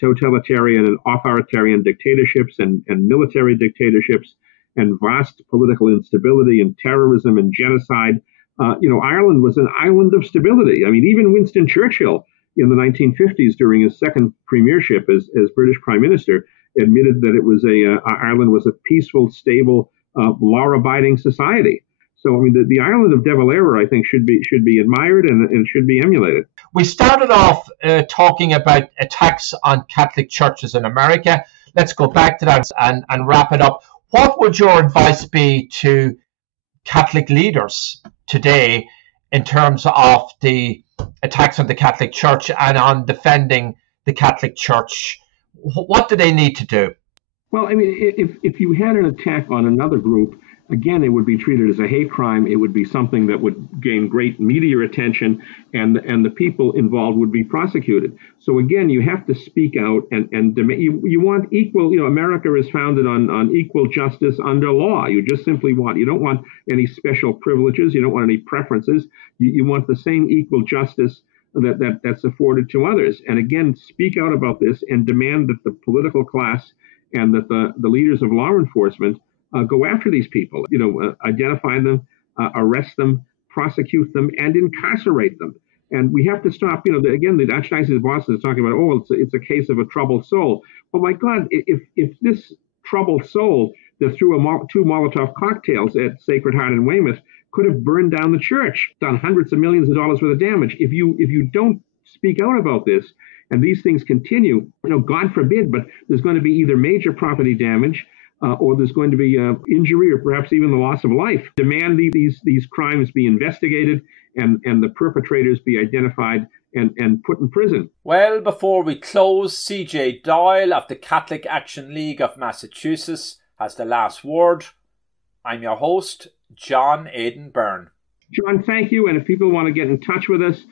totalitarian and authoritarian dictatorships and military dictatorships and vast political instability and terrorism and genocide, Ireland was an island of stability. I mean, even Winston Churchill in the 1950s, during his second premiership as British Prime Minister, admitted that Ireland was a peaceful, stable, law-abiding society. So, the Ireland of De Valera, I think, should be admired and should be emulated. We started off talking about attacks on Catholic churches in America. Let's go back to that and wrap it up. What would your advice be to Catholic leaders today in terms of the attacks on the Catholic Church and on defending the Catholic Church? What do they need to do? Well, if you had an attack on another group, again, it would be treated as a hate crime. It would be something that would gain great media attention, and the people involved would be prosecuted. So again, you have to speak out and demand. You want equal. America is founded on equal justice under law. You just simply you don't want any special privileges. You don't want any preferences. You want the same equal justice that's afforded to others. And again, speak out about this and demand that the political class and that the leaders of law enforcement go after these people, identify them, arrest them, prosecute them, and incarcerate them. And we have to stop, again, the Archdiocese of Boston is talking about, it's a case of a troubled soul. Well, my God, if this troubled soul that threw two Molotov cocktails at Sacred Heart in Weymouth could have burned down the church, done hundreds of millions of dollars worth of damage, if you don't speak out about this, and these things continue, God forbid, but there's going to be either major property damage, or there's going to be injury or perhaps even the loss of life. Demand these crimes be investigated and the perpetrators be identified and put in prison. Well, before we close, C.J. Doyle of the Catholic Action League of Massachusetts has the last word. I'm your host, John Aidan Byrne. John, thank you. And if people want to get in touch with us,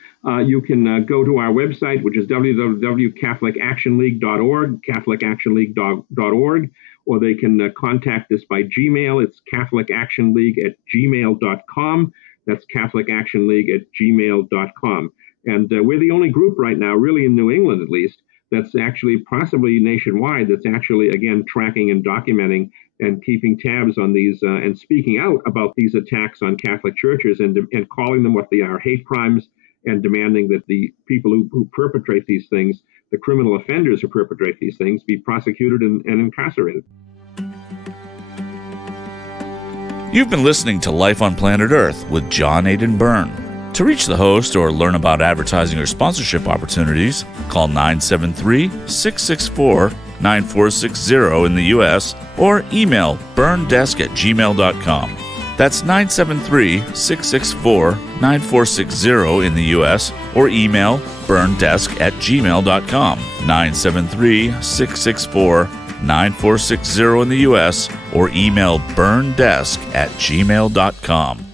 you can go to our website, which is www.catholicactionleague.org, catholicactionleague.org, or they can contact us by Gmail. It's catholicactionleague@gmail.com. That's catholicactionleague@gmail.com. And we're the only group right now, really in New England at least, that's actually possibly nationwide, that's actually, again, tracking and documenting and keeping tabs on these and speaking out about these attacks on Catholic churches and calling them what they are, hate crimes, and demanding that the people who perpetrate these things, the criminal offenders who perpetrate these things, be prosecuted and incarcerated. You've been listening to Life on Planet Earth with John Aidan Byrne. To reach the host or learn about advertising or sponsorship opportunities, call 973-664-9460 in the U.S. or email byrnedesk@gmail.com. That's 973-664-9460 in the U.S. or email byrnedesk@gmail.com. 973-664-9460 in the U.S. or email byrnedesk@gmail.com.